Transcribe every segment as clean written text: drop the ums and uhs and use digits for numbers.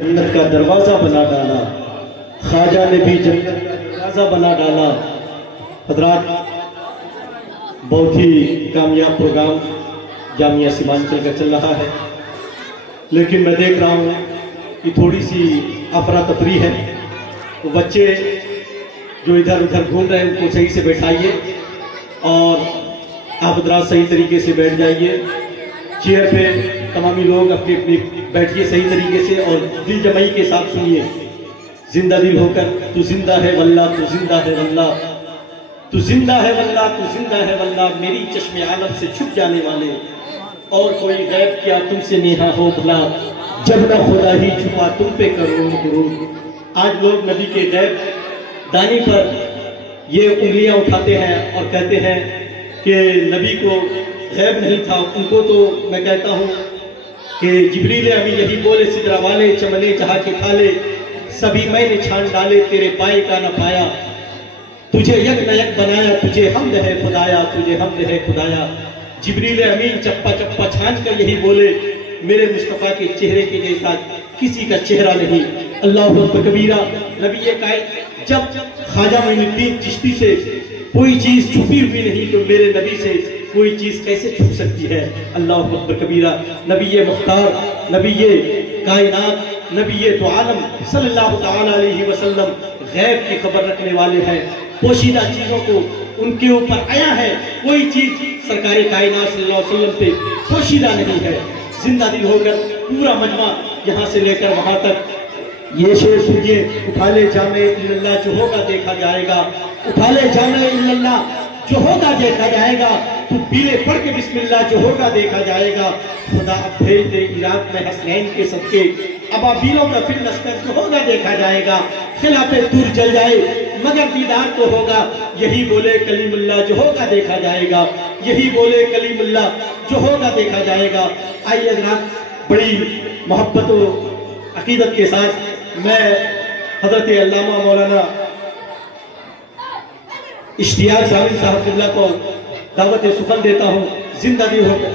جنت کا دروازہ بنا ڈالا، خواجہ نے بھی جنت کا دروازہ بنا ڈالا۔ حضرات، بہت ہی کامیاب پروگرام جامعہ سیمانچل کا چل رہا ہے، لیکن میں دیکھ رہا ہوں کہ تھوڑی سی افراتفری ہے۔ تو بچے جو ادھر ادھر گھوم رہے ہیں ان کو صحیح سے بیٹھائیے اور آپ حضرات صحیح طریقے سے بیٹھ جائیے۔ چیئر پہ تمامی لوگ اپنی اپنی بیٹھیے صحیح طریقے سے اور دل جمعی کے ساتھ سنیے، زندہ دل ہو کر۔ تو زندہ ہے واللہ، تو زندہ ہے واللہ، تو زندہ ہے واللہ، تو زندہ ہے واللہ، میری چشم عالم سے چھپ جانے والے، اور کوئی غیب کیا تم سے نیہا ہو بھلا، جب نہ خدا ہی چھپا تم پہ کروں درود۔ آج لوگ نبی کے غیب دانی پر یہ انگلیاں اٹھاتے ہیں اور کہتے ہیں کہ نبی کو غیب نہیں تھا۔ ان کو تو میں کہتا ہوں کہ جبریل امین یہی بولے، سدرہ والے چمنے جہاں کے پھالے، سبھی میں نے چھان ڈالے تیرے پائے کا نہ پایا، تجھے یک نہ یک بنایا، تجھے حمد ہے خدایا، تجھے حمد ہے خدایا۔ جبریل امین چپا چپا چھان کر یہی بولے، میرے مصطفیٰ کے چہرے کے جیسا کسی کا چہرہ نہیں۔ اللہ اکبر کبیرہ۔ نبی یہ کہے، جب خواجہ معین الدین چشتی سے کوئی چیز چھپی ہوئی نہیں تو میرے نبی سے کوئی چیز کیسے چھپ سکتی ہے؟ اللہ اکبر کبیرہ۔ نبی مختار، نبی کائنات، نبی تو عالم صلی اللہ تعالی علیہ وسلم غیب کی خبر رکھنے والے ہیں۔ پوشیدہ چیزوں کو ان کے اوپر آیا ہے، کوئی چیز سرکار کائنات صلی اللہ علیہ وسلم پہ پوشیدہ نہیں ہے۔ زندہ دل ہو کر پورا مجمع یہاں سے لے کر وہاں تک یہ شعر سنیے، اٹھا لے جامع اللہ جو ہوگا دیکھا جائے گا، اٹھا لے جامع اللہ جو ہوگا دیکھا جائے گا، تو پیلے پڑھ کے بسم اللہ جو ہوگا دیکھا جائے گا، خدا اب بھیج دے عراق میں حسنین کے صدقے، ابابیلوں کا پھر لشکر جو ہوگا دیکھا جائے گا، خلاف دور جل جائے مگر دیدار تو ہوگا، یہی بولے کلیم اللہ جو ہوگا دیکھا جائے گا، یہی بولے کلیم اللہ جو ہوگا دیکھا جائے گا۔ آئیے حضرات، بڑی محبت و عقیدت کے ساتھ میں حضرت علامہ مولانا اشتیاق ظاہر صاحب اللہ کو دعوت سخن دیتا ہوں، زندہ دل ہو کر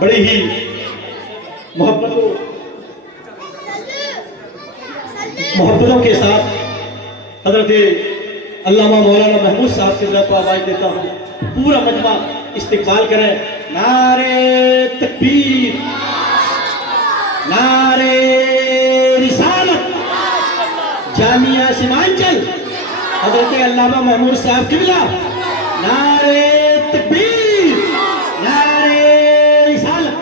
بڑی ہی محبتوں کے ساتھ حضرت علامہ مولانا محمود صاحب سے اللہ کو آواز دیتا ہوں، پورا مجمع استقبال کریں۔ نعرے تکبیر، نعرے رسالت، جامعہ سیمانچل حضرت علامہ محمود صاحب قبلہ، نعرے تکبیر، نعرے رسالت۔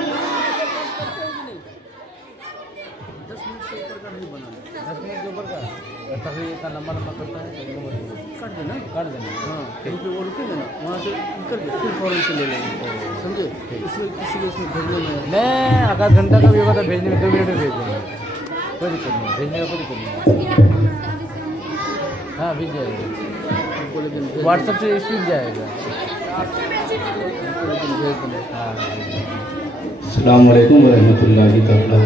10 منٹ سے اوپر کا نہیں بنا، 10 منٹ کے اوپر کا تقریر کا لمبا کرتا ہے، کٹ دینا، ہاں کہیں پہ وہ رکے گا نا، وہاں سے کر کے پھر فوراً سے لے لیں گے، سمجھے؟ اس لیے اس میں بھیجنے میں آدھا گھنٹہ کا بھی ہوگا تو بھیجنے میں 2 منٹ میں بھیج دیں گے، کوئی دقت نہیں، بھیجنے کا کوئی دقت نہیں۔ ہاں بھیج جائے گا، واٹس ایپ سے اسپیڈ جائے گا۔ السلام علیکم ورحمۃ اللہ تعالیٰ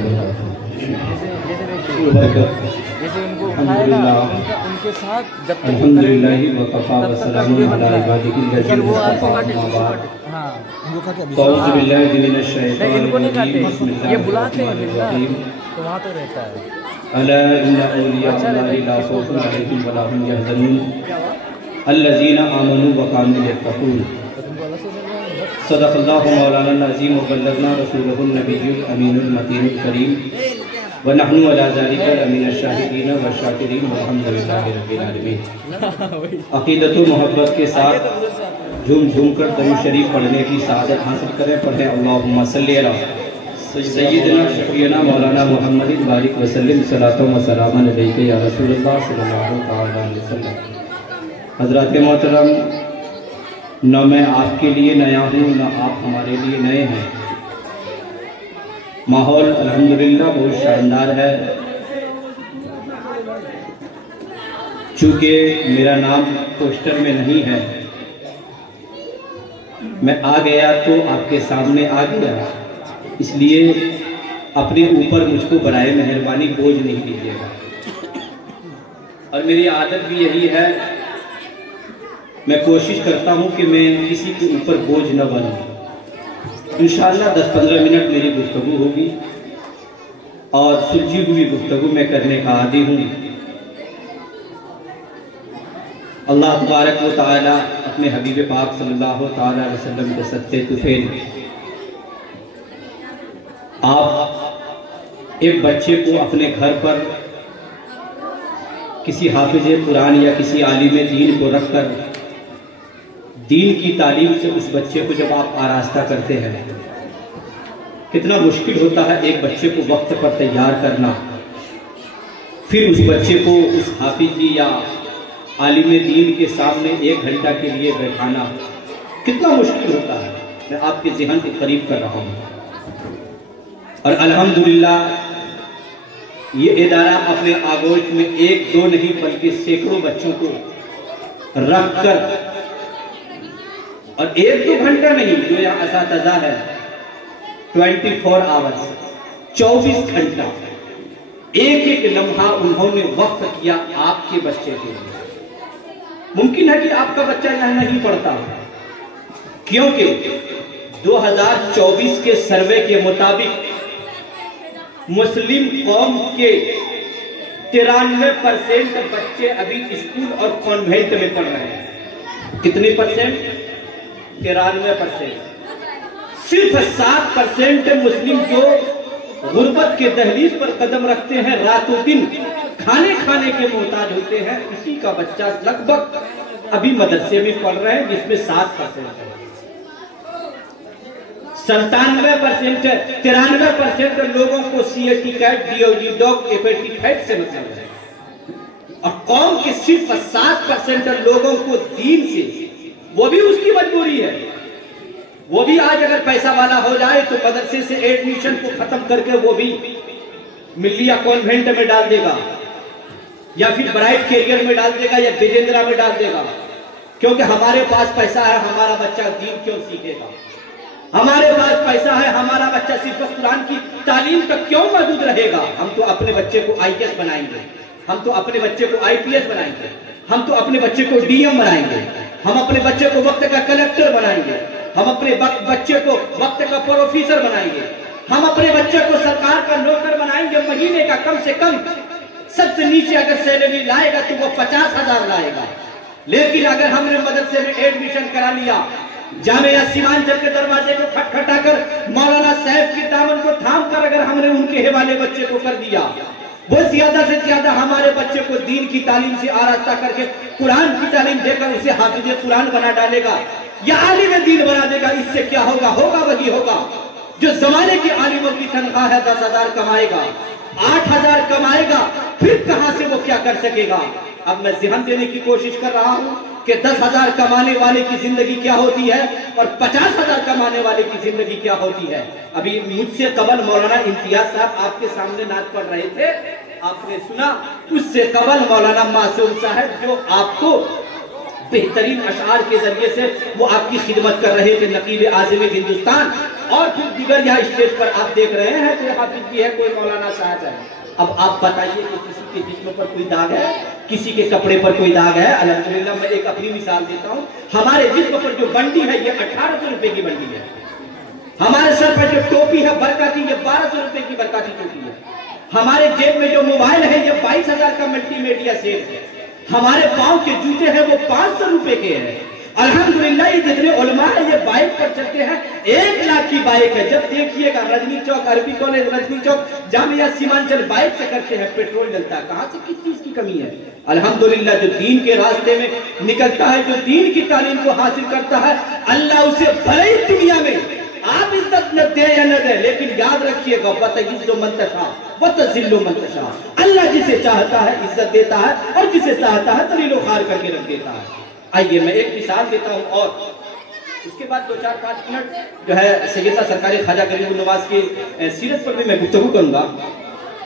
وبرکاتہ۔ جیسے ان کو اٹھائے گا ان کے ساتھ جب تک الحمدللہ وکفا وسلام علی عبادہ الذین وہ آپ کو اصطفیٰ اما بعد۔ ہاں اعوذ باللہ من الشیطان ان کو نہیں الرجیم، کاٹے، بسم اللہ یہ بلاتے ہیں الرحمن پھر الرحیم۔ تو وہاں تو رہتا ہے۔ الا ان اولیاء اللہ لا خوف علیہم ولا هم يحزنون الذین آمنوا وکانوا یتقون۔ صدق اللہ مولانا العظیم وبلغنا رسولہ النبی الامین المتین الکریم ونحن علی ذلک لمن الشاہدین والشاکرین والحمد للہ رب العالمین۔ عقیدت و محبت کے ساتھ جھوم جھوم کر درود شریف پڑھنے کی سعادت حاصل کریں۔ پڑھیں اللہم صلی علی سیدنا شفیعنا مولانا محمد بارک وسلم صلاۃ و سلام علیک یا رسول اللہ صلی اللہ علیہ وسلم۔ حضرات محترم، نہ میں آپ کے لیے نیا ہوں نہ آپ ہمارے لیے نئے ہیں۔ ماحول الحمدللہ بہت شاندار ہے، چونکہ میرا نام پوسٹر میں نہیں ہے، میں آ گیا تو آپ کے سامنے آ گیا، اس لیے اپنے اوپر مجھ کو برائے مہربانی بوجھ نہیں لیجیے گا۔ اور میری عادت بھی یہی ہے، میں کوشش کرتا ہوں کہ میں کسی کے اوپر بوجھ نہ بنوں۔ انشاءاللہ 10-15 منٹ میری گفتگو ہوگی، اور سلجھی ہوئی گفتگو میں کرنے کا عادی ہوں۔ اللہ تبارک و تعالی اپنے حبیب پاک صلی اللہ تعالی علیہ وسلم کے صدقے طفیل آپ ایک بچے کو اپنے گھر پر کسی حافظ قرآن یا کسی عالم دین کو رکھ کر دین کی تعلیم سے اس بچے کو جب آپ آراستہ کرتے ہیں، کتنا مشکل ہوتا ہے ایک بچے کو وقت پر تیار کرنا، پھر اس بچے کو اس حافظ یا عالم دین کے سامنے 1 گھنٹہ کے لیے بیٹھانا کتنا مشکل ہوتا ہے۔ میں آپ کے ذہن کے قریب کر رہا ہوں، اور الحمدللہ یہ ادارہ اپنے آغوش میں 1-2 نہیں بلکہ سینکڑوں بچوں کو رکھ کر، اور 1-2 گھنٹہ نہیں، جو یہاں اساتذہ ہے 24 آورز 24 گھنٹہ ایک لمحہ انہوں نے وقف کیا آپ کے بچے کے لیے۔ ممکن ہے کہ آپ کا بچہ یہاں نہیں پڑھتا، کیونکہ 2024 کے سروے کے مطابق مسلم قوم کے 93% بچے ابھی اسکول اور کانوینٹ میں پڑھ رہے ہیں۔ کتنی پرسنٹ؟ 93%۔ صرف 7% مسلم جو غربت کے دہلیز پر قدم رکھتے ہیں، رات و دن کھانے کے محتاج ہوتے ہیں، اسی کا بچہ لگ بھگ ابھی مدرسے میں پڑھ رہے ہیں، جس میں 7% ہے۔ 97% 93% لوگوں کو CAT کیٹ DOG ڈاگ ایپیٹیفائٹ سے مطلب ہے، اور قوم کے صرف 7% لوگوں کو دین سے، وہ بھی اس کی مجبوری ہے۔ وہ بھی آج اگر پیسہ والا ہو جائے تو مدرسے سے ایڈمیشن کو ختم کر کے وہ بھی ملی یا کانوینٹ میں ڈال دے گا، یا پھر برائٹ کیریئر میں ڈال دے گا، یا بیجندرا میں ڈال دے گا، کیونکہ ہمارے پاس پیسہ ہے، ہمارا بچہ دین کیوں سیکھے گا؟ ہمارے پاس پیسہ ہے، ہمارا بچہ صرف قرآن کی تعلیم تک کیوں محدود رہے گا؟ ہم تو اپنے بچے کو IAS بنائیں گے، ہم تو اپنے بچے کو IPS بنائیں گے، ہم تو اپنے بچے کو DM بنائیں گے، ہم اپنے بچے کو وقت کا کلیکٹر بنائیں گے، ہم اپنے بچے کو وقت کا پروفیسر بنائیں گے، ہم اپنے بچے کو سرکار کا نوکر بنائیں گے، مہینے کا کم سے کم سب سے نیچے اگر سیلری لائے گا تو وہ 50,000 لائے گا۔ لیکن اگر ہم نے مدرسے میں ایڈمیشن کرا لیا، جامعہ سیمانچل کے دروازے کو کھٹکھٹا کر مولانا صاحب کے دامن کو تھام کر اگر ہم نے ان کے حوالے بچے کو کر دیا، وہ زیادہ سے زیادہ ہمارے بچے کو دین کی تعلیم سے آراستہ کر کے قرآن کی تعلیم دے کر اسے حافظ قرآن بنا ڈالے گا یا عالم دین بنا دے گا۔ اس سے کیا ہوگا؟ وہی ہوگا جو زمانے کے عالموں کی تنخواہ ہے 10,000 کمائے گا، 8,000 کمائے گا، پھر کہاں سے وہ کیا کر سکے گا؟ اب میں ذہن دینے کی کوشش کر رہا ہوں کہ 10,000 کمانے والے کی زندگی کیا ہوتی ہے اور 50,000 کمانے والے کی زندگی کیا ہوتی ہے۔ ابھی مجھ سے قبل مولانا امتیاز صاحب آپ کے سامنے نعت پڑھ رہے تھے، آپ نے سنا۔ اس سے قبل مولانا معصوم صاحب جو آپ کو بہترین اشعار کے ذریعے سے وہ آپ کی خدمت کر رہے تھے، نقیب اعظم ہندوستان، اور پھر دیگر یہاں اسٹیج پر آپ دیکھ رہے ہیں کوئی حافظ بھی ہے، کوئی مولانا صاحب ہے۔ اب آپ بتائیے کہ کسی کے جسم پر کوئی داغ ہے، کسی کے کپڑے پر کوئی داغ ہے؟ الحمدللہ میں ایک اپنی مثال دیتا ہوں، ہمارے جسم پر جو بنڈی ہے یہ 1800 روپے کی بنڈی ہے، ہمارے سر پر جو ٹوپی ہے برکاتی یہ 1200 روپے کی برکاتی ٹوپی ہے، ہمارے جیب میں جو موبائل ہے یہ 22,000 کا ملٹی میڈیا سیٹ ہے، ہمارے پاؤں کے جوتے ہیں وہ 500 روپے کے ہیں۔ الحمدللہ یہ جتنے علماء ہیں یہ بائک پر چلتے ہیں، 1 لاکھ کی بائک ہے۔ جب دیکھیے گا رجنی چوک، عربی کالج رجنی چوک، جامعہ سیمانچل بائک سے کرتے ہیں، پیٹرول جلتا ہے، کہاں سے کس چیز کی کمی ہے؟ الحمدللہ جو دین کے راستے میں نکلتا ہے، جو دین کی تعلیم کو حاصل کرتا ہے، اللہ اسے بھلے ہی دنیا میں آپ عزت نہ دے یا نہ دے، لیکن یاد رکھیے گا وَتَعِزُّ مَن تَشَاءُ وَتَذِلُّ مَن تَشَاءُ، اللہ جسے چاہتا ہے عزت دیتا ہے اور جسے چاہتا ہے ذلیل و خوار کر کے رکھ دیتا ہے۔ آئیے میں ایک مثال دیتا ہوں اور اس کے بعد 2-4-5 منٹ جو ہے سیدہ سرکار خواجہ غریب النواز کی سیرت پر بھی میں گفتگو کروں گا۔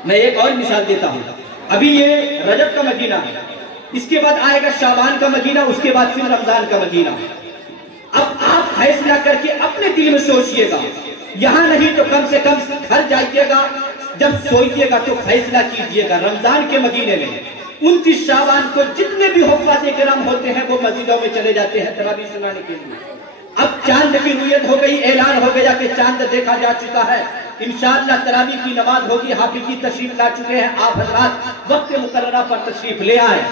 میں ایک اور مثال دیتا ہوں، ابھی یہ رجب کا مہینہ ہے، اس کے بعد آئے گا شعبان کا مہینہ، اس کے بعد پھر رمضان کا مہینہ۔ اب آپ فیصلہ کر کے اپنے دل میں سوچئے گا، یہاں نہیں تو کم سے کم گھر جائیے گا، جب سوئیے گا تو فیصلہ کیجئے گا۔ رمضان کے مہینے میں 29 شعبان کو جتنے بھی حفاظ کرام ہوتے ہیں وہ مسجدوں میں چلے جاتے ہیں تراویح سنانے کے لیے۔ اب چاند کی رویت ہو گئی، اعلان ہو گیا کہ چاند دیکھا جا چکا ہے، इंशाअल्लाह तरावी की नमाज होगी। हाफिज जी तशरीफ ला चुके हैं, आप हजरात वक्त मुकर्ररा पर तशरीफ ले आए।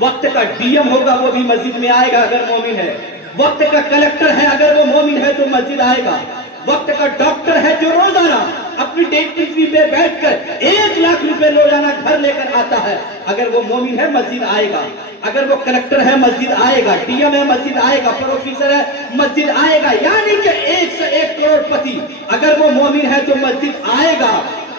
वक्त का डीएम होगा वो भी मस्जिद में आएगा अगर मोमिन है। वक्त का कलेक्टर है अगर वो मोमिन है तो मस्जिद आएगा। वक्त का डॉक्टर है जो रोजाना अपनी डेट में बैठकर 1 लाख रुपए रोजाना घर लेकर आता है, अगर वो मोमिन है मस्जिद आएगा। अगर वो कलेक्टर है मस्जिद आएगा, डीएम है मस्जिद आएगा, प्रोफेसर है मस्जिद आएगा। यानी कि 1 से 1 करोड़पति अगर वो मोमिन है तो मस्जिद आएगा।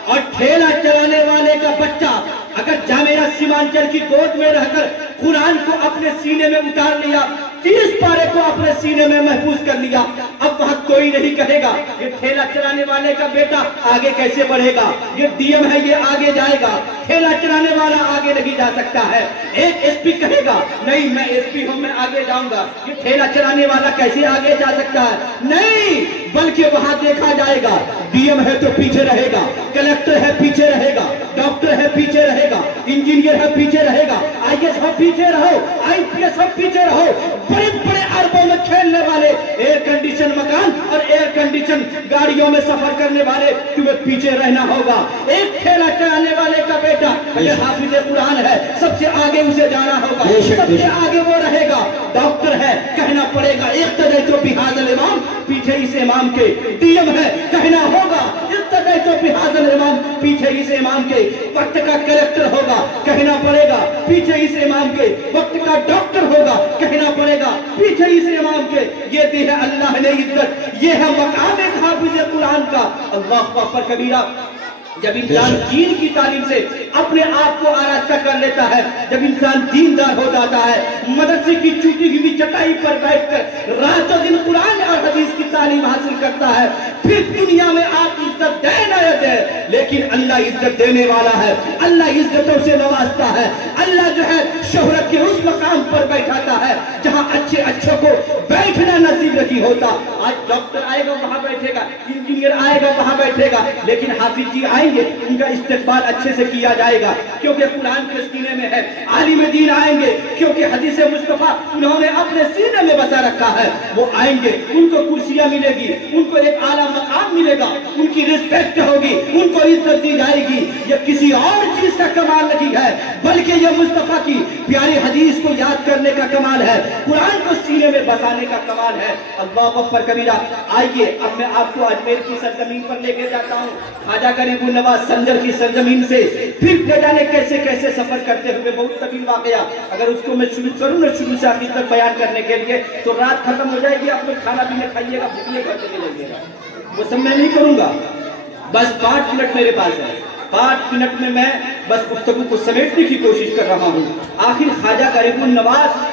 और ठेला चलाने वाले का बच्चा अगर जामिया सीमांचल की गोद में रहकर कुरान को अपने सीने में उतार लिया, 30 पारे को अपने सीने में महफूज कर लिया, अब वहां कोई नहीं कहेगा ये ठेला चलाने वाले का बेटा आगे कैसे बढ़ेगा, ये डीएम है ये आगे जाएगा, ठेला चलाने वाला आगे नहीं जा सकता है। एक एसपी कहेगा नहीं मैं एसपी हूं मैं आगे जाऊंगा, ये ठेला चलाने वाला कैसे आगे जा सकता है? नहीं, बल्कि वहां देखा जाएगा डीएम है तो पीछे रहेगा, कलेक्टर है पीछे रहेगा, डॉक्टर है पीछे रहेगा, इंजीनियर है पीछे रहेगा, आईएएस है पीछे रहो, आईपीएस है पीछे रहो। बड़े बड़े अरबों में खेलने वाले, एयर कंडीशन मकान और एयर कंडीशन गाड़ियों में सफर करने वाले, तुम्हें पीछे रहना होगा। एक ठेला चलाने वाले का बेटा अगर हाफिज कुरान है सबसे आगे उसे जाना होगा, सबसे आगे वो रहेगा। डॉक्टर है कहना पड़ेगा इक्तदा तो बिहादल इमाम, पीछे इस इमाम के। डीएम है कहना होगा इक्तदा तो बिहादल इमाम, पीछे इस इमाम के। वक्त का कलेक्टर होगा कहना पड़ेगा पीछे इस इमाम के। वक्त का डॉक्टर होगा कहना पड़ेगा पीछे इस इमाम के। ये दी है अल्लाह ने इज्जत, ये है मकाम हाफिज कुरान का। अल्लाह अकबर कबीरा। जब इंसान दीन की तालीम से अपने आप को आरास्ता कर लेता है, जब इंसान दीनदार हो जाता है, मदरसे की टूटी हुई चटाई पर बैठकर रातों दिन कुरान और हदीस की तालीम हासिल करता है, फिर दुनिया में आप इज्जत दे न दे, लेकिन अल्लाह इज्जत देने वाला है, अल्लाह इज्जतों से नवाजता है। अल्लाह जो है शोहरत के उस मकाम पर बैठाता है जहां अच्छे अच्छों को बैठना नसीब नहीं होता। आज डॉक्टर आएगा वहां बैठेगा, इंजीनियर आएगा वहां बैठेगा, लेकिन हाफिज जी आएंगे उनका इस्तेमाल अच्छे से किया जाएगा क्योंकि कुरान के सीने में है। आलिम दीन आएंगे क्योंकि हदीस मुस्तफा उन्होंने अपने सीने में बचा रखा है, वो आएंगे उनको कुर्सियां मिलेगी, उनको एक आला मकाम मिलेगा, उनकी रिस्पेक्ट होगी, उनको इज्जत दी जाएगी। ये किसी और चीज का कमाल नहीं है, बल्कि ये मुस्तफा की प्यारी हदीस को याद करने का कमाल है, कुरान को सीने में बसाने का कमाल है। अल्लाह अकबर कबीरा। आइए अब मैं आपको अजमेर की सरजमीन पर लेके जाता हूँ, ख्वाजा गरीबुल नवाज संजर की सरजमीन से फिर न जाने कैसे कैसे सफर करते हुए बहुत तवील वाकया। अगर उसको मैं शुरू करूँ ना शुरू से आखिर तक बयान करने के लिए तो रात खत्म हो जाएगी, आप लोग खाना पीना खाइएगा, भूखिए घर चले जाइएगा, वो सब मैं नहीं करूंगा। बस 5 मिनट मेरे पास है, 5 मिनट में मैं बस गुफ्तगू को समेटने की कोशिश कर रहा हूँ। आखिर ख्वाजा गरीबुल नवाज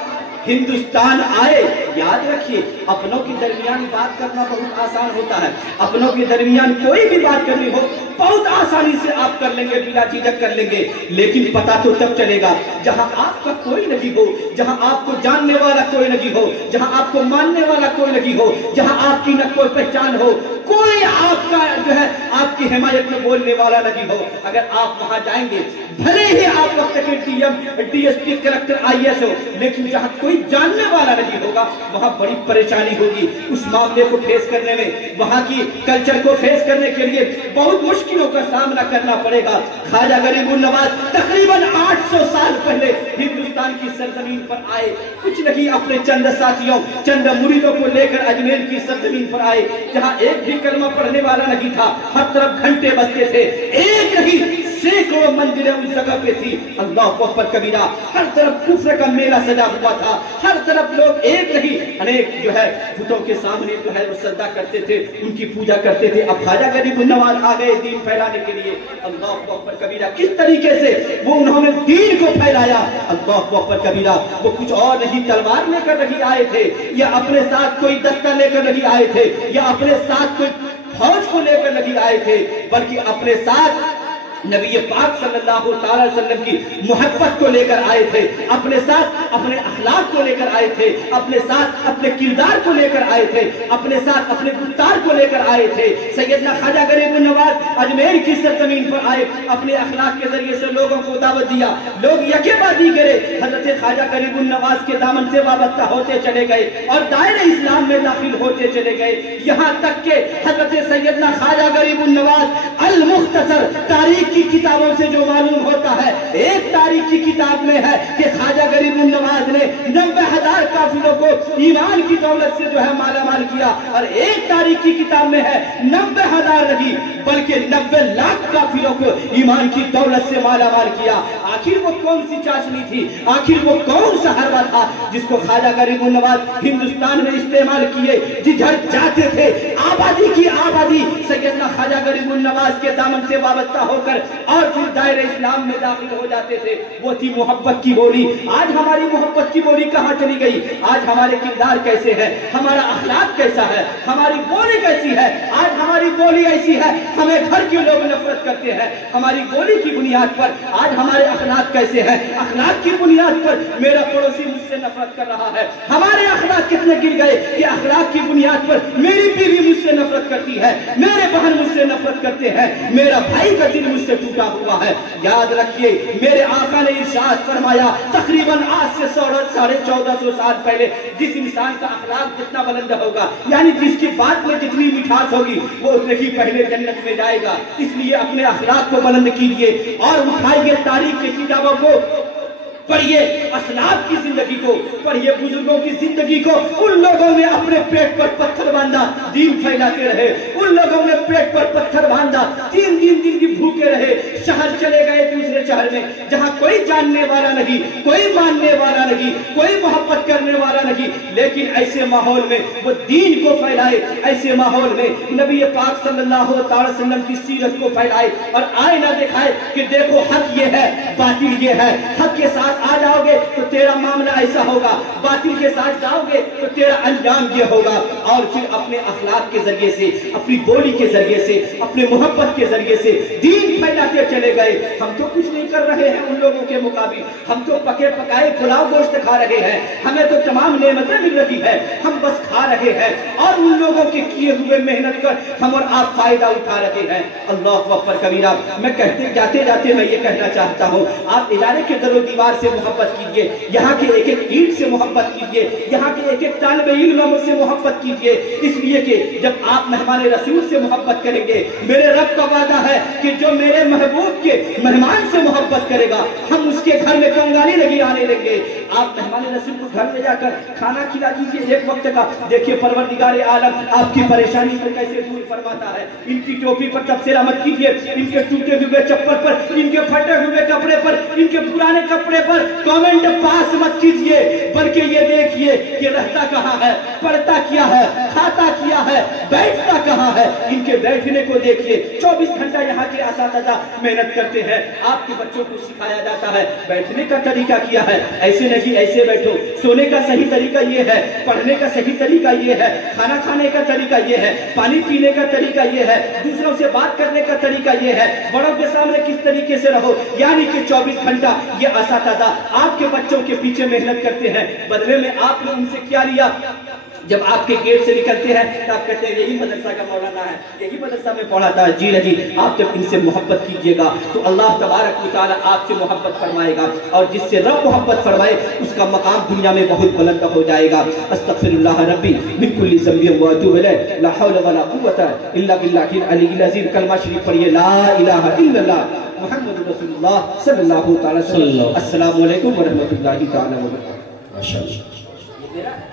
हिंदुस्तान आए, याद रखिए अपनों के दरमियान बात करना बहुत आसान होता है, अपनों के दरमियान कोई भी बात करनी हो बहुत आसानी से आप कर लेंगे, बिना झिझक कर लेंगे, लेकिन पता तो तब चलेगा जहां आपका कोई नहीं हो, जहां आपको जानने वाला कोई नहीं हो, जहां आपको मानने वाला कोई नहीं हो, जहां आपकी न कोई पहचान हो, कोई आपका जो है आपकी हिमायत में बोलने वाला नहीं हो। अगर आप वहां जाएंगे भले ही आप वक्त के डीएम डीएसपी कलेक्टर आईएएस हो, लेकिन जहां कोई जानने वाला नहीं होगा वहां बड़ी परेशानी होगी उस मामले को फेस करने में, वहां की कल्चर को फेस करने के लिए बहुत मुश्किलों का सामना करना पड़ेगा। ख्वाजा गरीबुल नवाज तकरीबन 800 साल पहले हिंदुस्तान की सरजमीन पर आए, कुछ नहीं अपने चंद साथियों चंद मुरीदों को लेकर अजमेर की सरजमीन पर आए, जहां एक भी कलमा पढ़ने वाला नहीं था, हर तरफ घंटे बजते थे, एक नहीं सैकड़ों मंदिरें उस जगह पे थी। अल्लाह अकबर कबीरा। हर तरफ कुफ्र का मेला सजा हुआ था, हर तरफ लोग एक नहीं अनेक जो है बुतों के सामने जो है वो सजदा करते थे, उनकी पूजा करते थे। अब ख्वाजा गरीबुल नवाज आ गए दीन फैलाने के लिए। अल्लाह अकबर कबीरा। किस तरीके से वो उन्होंने दीन को फैलाया। अल्लाह अकबर कबीरा। वो कुछ और नहीं तलवार लेकर नहीं आए थे, या अपने साथ कोई दस्ता लेकर नहीं आए थे, या अपने साथ कोई फौज को लेकर नहीं आए थे, बल्कि अपने साथ नबी पाक सल्लल्लाहु अलैहि वसल्लम की मोहब्बत को लेकर आए थे, अपने साथ अपने अखलाक को लेकर आए थे, अपने साथ अपने किरदार को लेकर आए थे, अपने साथ अपने इफ्तार को लेकर आए थे। सैयदना ख्वाजा गरीब नवाज अजमेर की सरजमीन पर आए, अपने अखलाक के जरिए से लोगों को दावत दिया, लोग यकेबादी करे, हजरत ख्वाजा गरीब नवाज के दामन से वाबस्ता होते चले गए और दायरे इस्लाम में दाखिल होते चले गए। यहाँ तक के हजरत सैयदना ख्वाजा गरीब नवाज अल मुख्तसर तारीख की किताबों से जो मालूम होता है, एक तारीख की किताब में है कि ख्वाजा गरीब नवाज ने 90,000 काफिरों को ईमान की दौलत से जो है मालामाल किया, और एक तारीख की किताब में है 90,000 नहीं बल्कि 90 लाख काफिरों को ईमान की दौलत से मालामाल किया। आखिर वो कौन सी चाशनी थी, आखिर वो कौन सा हरवा था जिसको ख्वाजा गरीब नवाज हिंदुस्तान में इस्तेमाल किए, जिधर जाते थे आबादी की आबादी सैयदना ख्वाजा गरीब नवाज के दामन से वाबस्ता होकर और फिर दायरे इस्लाम में दाखिल हो जाते थे। वो थी मोहब्बत की बोली। आज हमारी मोहब्बत की बोली कहाँ चली गई? आज हमारे किरदार कैसे है, हमारा अखलाक कैसा है, हमारी बोली कैसी है? आज हमारी बोली ऐसी है, हमें घर के लोग नफरत करते हैं। हमारी बोली की बुनियाद पर आज हमारे अखलाक कैसे हैं? अखलाक की बुनियाद पर मेरा पड़ोसी मुझसे नफरत कर रहा है। हमारे अखलाक कितने गिर गए कि अखलाक की बुनियाद पर मेरी बीवी मुझसे नफरत करती है, मेरे बहन मुझसे नफरत करते हैं, मेरा भाई का दिल मुझसे टूटा हुआ है। याद रखिए, मेरे आका ने इरशाद फरमाया तकरीबन आज से 1450 साल पहले, जिस इंसान का अखलाक जितना बुलंद होगा, यानी जिसकी बात में जितनी मिठास होगी, वो उतने ही पहले जन्नत में जाएगा। इसलिए अपने अखलाक को बुलंद कीजिए और उठाइए तारीख की किताबों को, पढ़िए असलाफ की जिंदगी को, पढ़िए बुजुर्गों की जिंदगी को। उन लोगों ने अपने पेट पर पत्थर बांधा, दीन फैलाते रहे। उन लोगों ने पेट पर पत्थर बांधा, 3 दिन की भूखे रहे, शहर चले गए दूसरे शहर में जहां कोई जानने वाला नहीं, कोई मानने वाला नहीं, कोई मोहब्बत करने वाला नहीं, लेकिन ऐसे माहौल में वो दीन को फैलाए, ऐसे माहौल में नबी पाक सल्लल्लाहु अलैहि वसल्लम की सीरत को फैलाए और आईना दिखाए कि देखो हक ये है, बातिल ये है। हक के साथ आ जाओगे तो तेरा मामला ऐसा होगा, बातिल के साथ जाओगे तो तेरा अंजाम ये होगा। और फिर अपने अखलाक के जरिए से, अपनी बोली के जरिए से, अपने मोहब्बत के जरिए से दीन फैलाते चले गए। हम तो कुछ नहीं कर रहे हैं उन लोगों के मुकाबिल, हम तो पके पकाए पुलाव गोश्त खा रहे हैं, हमें तो तमाम नेमतें मिल रही है, हम बस खा रहे हैं और उन लोगों के किए हुए मेहनत कर हम और आप फायदा उठा रहे हैं। अल्लाह अकबर कबीरा। मैं कहते जाते जाते मैं ये कहना चाहता हूँ, आप इदारे के दरो दीवार से मोहब्बत कीजिए, यहाँ के एक एक ईंट से मोहब्बत कीजिए, यहाँ के एक एक तालिब इल्म से मोहब्बत कीजिए, इसलिए कि जब आप मेहमान रसूल से मोहब्बत करेंगे, मेरे रब का वादा है कि जो मेरे महबूब के मेहमान से मोहब्बत करेगा, हम उसके घर में कंगाली नहीं आने देंगे। आप मेहमान रसूल को घर ले जाकर खाना खिला दीजिए एक वक्त का, देखिए परवरदिगार आलम आपकी परेशानी को कैसे दूर फरमाता है। इनकी टोपी पर तबसरा मत कीजिए, इनके टूटे हुए चप्पल पर, इनके फटे हुए कपड़े पर, इनके पुराने कपड़े पर कमेंट पास मत कीजिए, बल्कि ये देखिए कि रहता कहाँ है, पढ़ता क्या है, खाता क्या है, बैठता कहाँ है। इनके बैठने को देखिए, 24 घंटा यहाँ के असातिज़ा मेहनत करते हैं। आपके बच्चों को सिखाया जाता है बैठने का तरीका क्या है, ऐसे नहीं ऐसे बैठो, सोने का सही तरीका ये है, पढ़ने का सही तरीका ये है, खाना खाने का तरीका ये है, पानी पीने का तरीका ये है, दूसरों से बात करने का तरीका ये है, बड़ों के सामने किस तरीके से रहो। यानी कि 24 घंटा ये असातिज़ा आपके बच्चों के पीछे मेहनत करते हैं। बदले में आपने उनसे क्या लिया? जब आपके गेट से निकलते हैं तो आप कहते हैं यही मदरसा का मौलाना है, यही मदरसा में पढ़ाता है। जी नहीं, आप जब इनसे मोहब्बत कीजिएगा तो अल्लाह तबारक व तआला आपसे मोहब्बत फरमाएगा, और जिससे रब मोहब्बत फरमाए उसका मकाम दुनिया में बहुत बुलंद हो जाएगा। अस्तगफिरुल्लाह रब्बी मिन कुल्ली ज़ंबिन व अतूबु इलैह, ला हौला वला कुव्वता इल्ला बिल्लाहिल अलीय्यिल अज़ीम। कलमा शरीफ पढ़िए, ला इलाहा इल्लल्लाह मुहम्मदुर रसूलुल्लाह सल्लल्लाहु अलैहि वसल्लम। अस्सलामु अलैकुम व रहमतुल्लाहि तआला व बरकातहू। माशाअल्लाह।